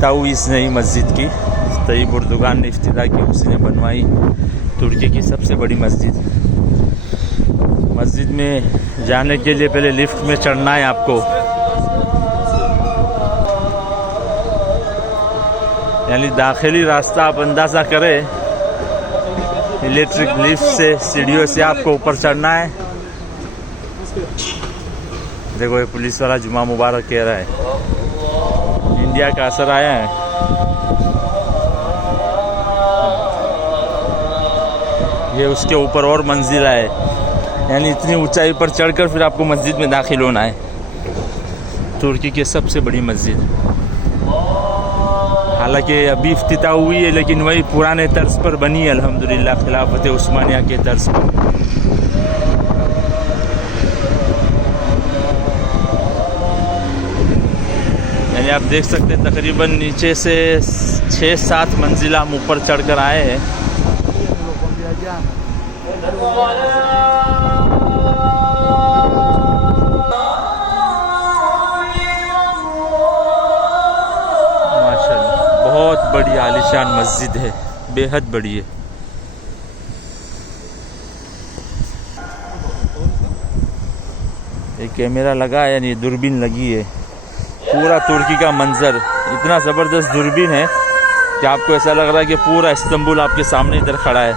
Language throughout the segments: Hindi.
इफ्तिता हुई इस नई मस्जिद की। तैयब उर्दुगान ने इफ्तिता की, उसने बनवाई तुर्की की सबसे बड़ी मस्जिद। मस्जिद में जाने के लिए पहले लिफ्ट में चढ़ना है आपको, यानी दाखिली रास्ता आप अंदाज़ा करें, इलेक्ट्रिक लिफ्ट से सीढ़ियों से आपको ऊपर चढ़ना है। देखो ये पुलिस वाला जुमा मुबारक कह रहा है, इंडिया का असर आया है। ये उसके ऊपर और मंजिला है, यानी इतनी ऊंचाई पर चढ़कर फिर आपको मस्जिद में दाखिल होना है। तुर्की की सबसे बड़ी मस्जिद, हालांकि अभी इफ्तिता हुई है लेकिन वही पुराने तर्ज पर बनी है अल्हम्दुलिल्लाह, खिलाफत उस्मानिया के तर्ज पर। यानी आप देख सकते हैं तकरीबन नीचे से 6-7 मंजिला हम ऊपर चढ़कर आए हैं। बहुत बड़ी आलीशान मस्जिद है, बेहद बड़ी है। एक कैमरा लगा है, यानी दूरबीन लगी है। पूरा तुर्की का मंजर इतना ज़बरदस्त दूरबीन है कि आपको ऐसा लग रहा है कि पूरा इस्तांबुल आपके सामने इधर खड़ा है।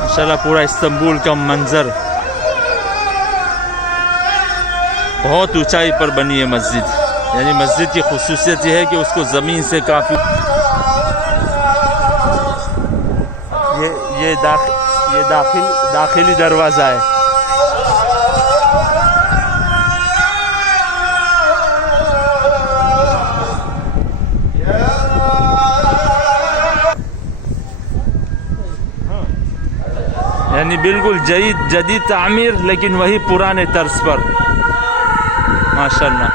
माशाल्लाह पूरा इस्तांबुल का मंजर, बहुत ऊंचाई पर बनी है मस्जिद। यानी मस्जिद की खुसूसियत यह है कि उसको ज़मीन से काफ़ी ये दाखिली दरवाज़ा है। यानी बिल्कुल जदीद तामीर, लेकिन वही पुराने तर्ज पर। माशाल्लाह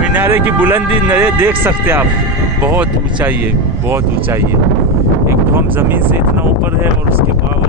मीनारे की बुलंदी देख सकते हैं आप, बहुत ऊंचाई है, बहुत ऊंचाई है। एक तो हम ज़मीन से इतना ऊपर है और उसके बावजूद